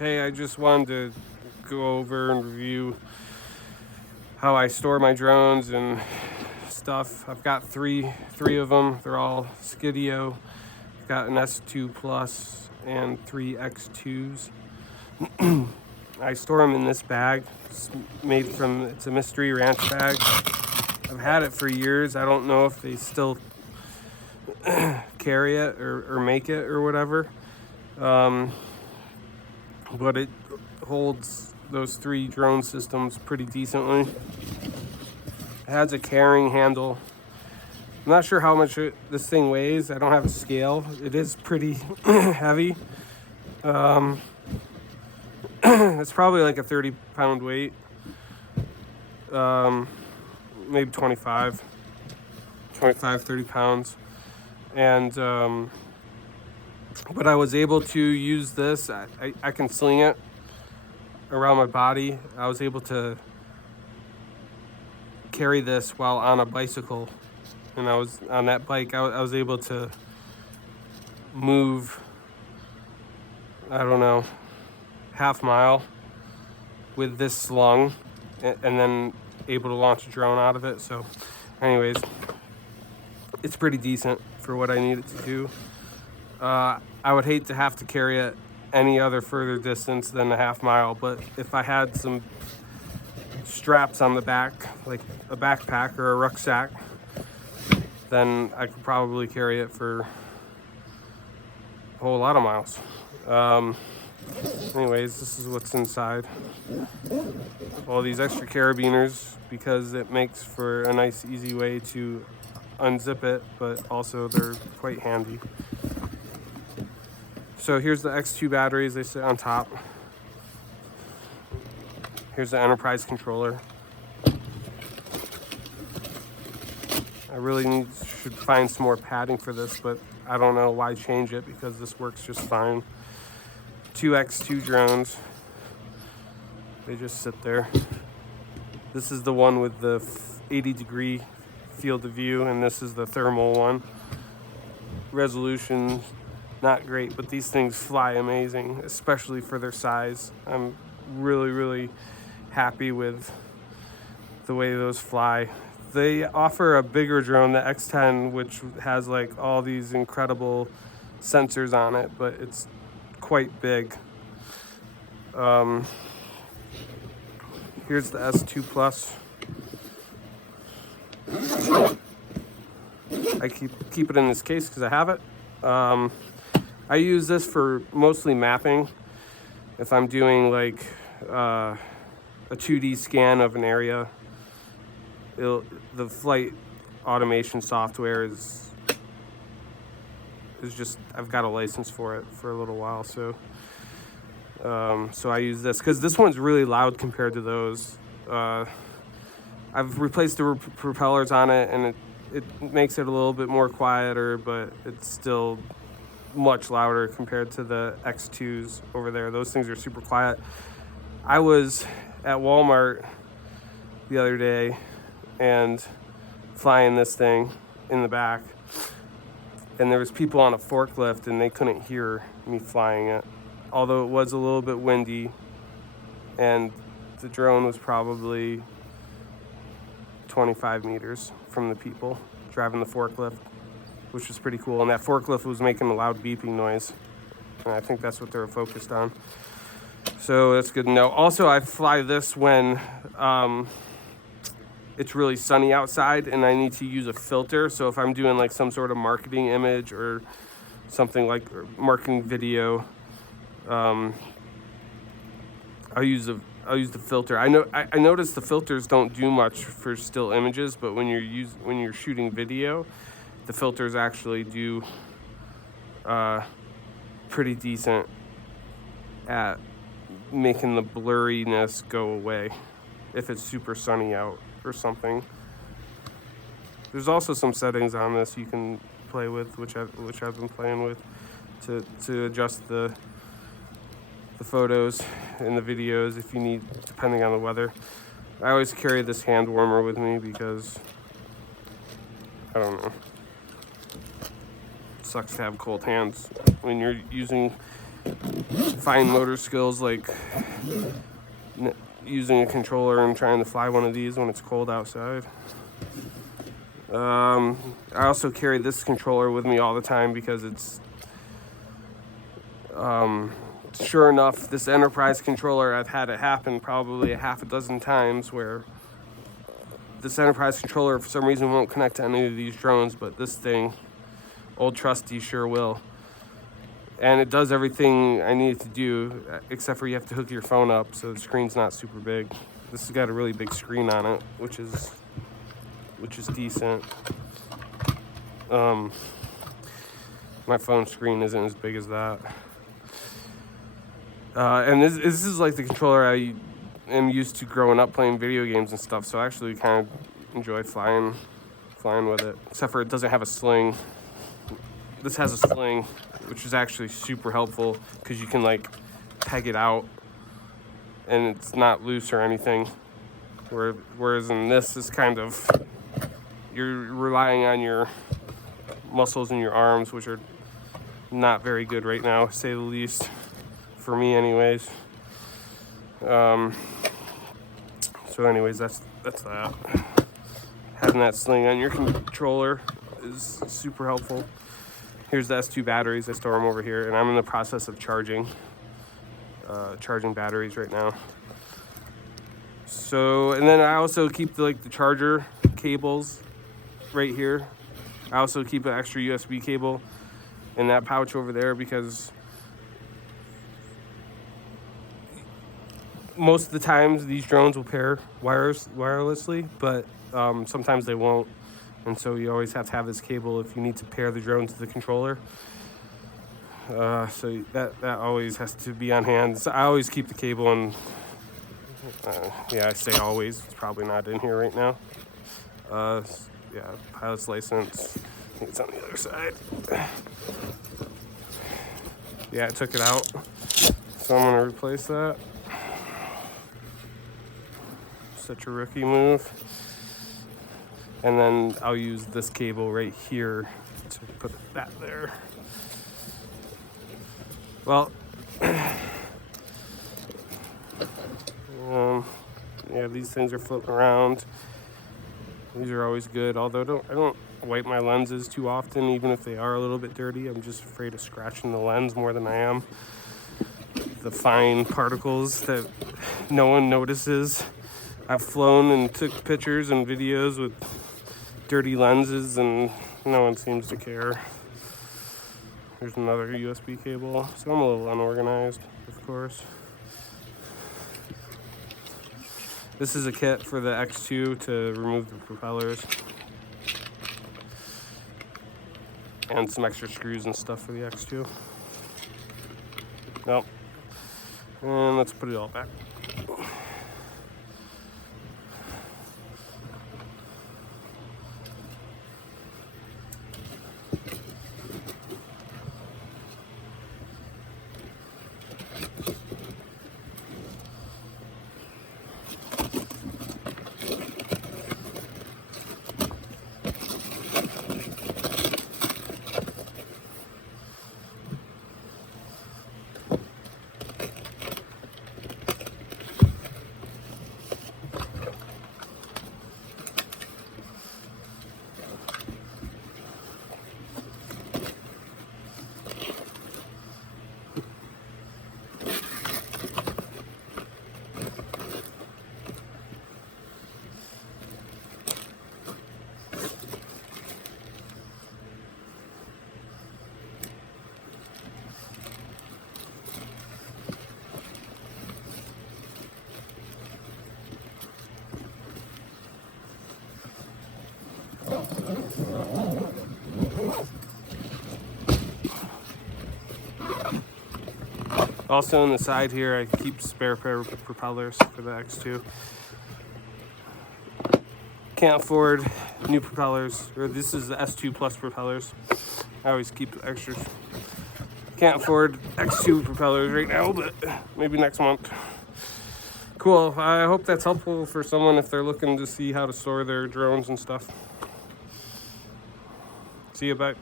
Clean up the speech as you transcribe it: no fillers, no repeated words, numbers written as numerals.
Hey, I just wanted to go over and review how I store my drones and stuff. I've got three of them. They're all Skydio. I've got an S2 Plus and three X2s. I store them in this bag. It's a Mystery Ranch bag. I've had it for years. I don't know if they still carry it or make it or whatever. But it holds those three drone systems pretty decently. It has a carrying handle. I'm not sure how much this thing weighs. I don't have a scale. It is pretty heavy. It's probably like a 30-pound weight. Maybe 25, 30 pounds. And but I was able to use this. I can sling it around my body. I was able to carry this while on a bicycle, and I was on that bike. I was able to move, I don't know, half mile with this slung, and then able to launch a drone out of it. So anyways, it's pretty decent for what I need it to do. I would hate to have to carry it any other further distance than a half mile, but if I had some straps on the back, like a backpack or a rucksack, then I could probably carry it for a whole lot of miles. Anyways, this is what's inside. All these extra carabiners, because it makes for a nice, easy way to unzip it, but also they're quite handy. So here's the X2 batteries. They sit on top. Here's the Enterprise controller. I really should find some more padding for this, but I don't know why change it because this works just fine. Two X2 drones. They just sit there. This is the one with the 80-degree field of view, and this is the thermal one. Resolution, not great, but these things fly amazing, especially for their size. I'm really, really happy with the way those fly. They offer a bigger drone, the X10, which has like all these incredible sensors on it, but it's quite big. Here's the S2 Plus. I keep it in this case because I have it. I use this for mostly mapping. If I'm doing like a 2D scan of an area, the flight automation software is just, I've got a license for it for a little while, so I use this because this one's really loud compared to those. I've replaced the propellers on it, and it makes it a little bit more quieter, but it's still much louder compared to the X2s over there. Those things are super quiet. I was at Walmart the other day and flying this thing in the back, and there was people on a forklift and they couldn't hear me flying it, although it was a little bit windy, and the drone was probably 25 meters from the people driving the forklift, which was pretty cool. And that forklift was making a loud beeping noise, and I think that's what they were focused on. So that's good to know. Also, I fly this when it's really sunny outside and I need to use a filter. So if I'm doing like some sort of marketing image or something like marketing video, I'll use the filter. I noticed the filters don't do much for still images, but when you're shooting video, the filters actually do pretty decent at making the blurriness go away if it's super sunny out or something. There's also some settings on this you can play with, which I've been playing with to adjust the photos and the videos if you need, depending on the weather. I always carry this hand warmer with me because I don't know, it sucks to have cold hands when you're using fine motor skills, like using a controller and trying to fly one of these when it's cold outside. I also carry this controller with me all the time because it's sure enough, this Enterprise controller, I've had it happen probably a half a dozen times where this Enterprise controller for some reason won't connect to any of these drones, but this thing, Old Trusty, sure will. And it does everything I need it to do, except for you have to hook your phone up so the screen's not super big. This has got a really big screen on it, which is decent. My phone screen isn't as big as that. And this is like the controller I am used to growing up playing video games and stuff, so I actually kind of enjoy flying with it, except for it doesn't have a sling. This has a sling, which is actually super helpful because you can like peg it out and it's not loose or anything. Whereas in this is kind of, you're relying on your muscles in your arms, which are not very good right now, to say the least, for me anyways. So anyways, that's that. Having that sling on your controller is super helpful. Here's the S2 batteries. I store them over here, and I'm in the process of charging batteries right now. So, and then I also keep the charger cables right here. I also keep an extra USB cable in that pouch over there because most of the times these drones will pair wirelessly, but sometimes they won't. And so you always have to have this cable if you need to pair the drone to the controller. So that always has to be on hand. So I always keep the cable in. I say always. It's probably not in here right now. Pilot's license. I think it's on the other side. Yeah, I took it out. So I'm going to replace that. Such a rookie move. And then I'll use this cable right here to put that there. Well, these things are floating around. These are always good, although I don't wipe my lenses too often, even if they are a little bit dirty. I'm just afraid of scratching the lens more than I am the fine particles that no one notices. I've flown and took pictures and videos with dirty lenses and no one seems to care. There's another USB cable. So I'm a little unorganized, of course. This is a kit for the X2 to remove the propellers. And some extra screws and stuff for the X2. Nope. And let's put it all back. Also on the side here, I keep spare pair of propellers for the X2. Can't afford new propellers, or this is the S2 Plus propellers. I always keep extras. Can't afford X2 propellers right now, but maybe next month. Cool, I hope that's helpful for someone if they're looking to see how to store their drones and stuff. See you, bye.